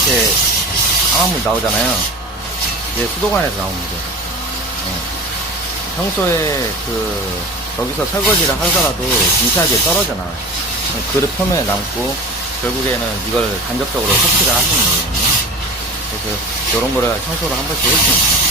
이렇게 강한 물 나오잖아요. 이제 수도관에서 나오는 게. 어. 평소에 그, 여기서 설거지를 하더라도 인사하게 떨어져나요. 그릇 표면에 남고, 결국에는 이걸 간접적으로 섭취를 하시는 거거든요. 그래서 이런 거를 청소를 한 번씩 해주면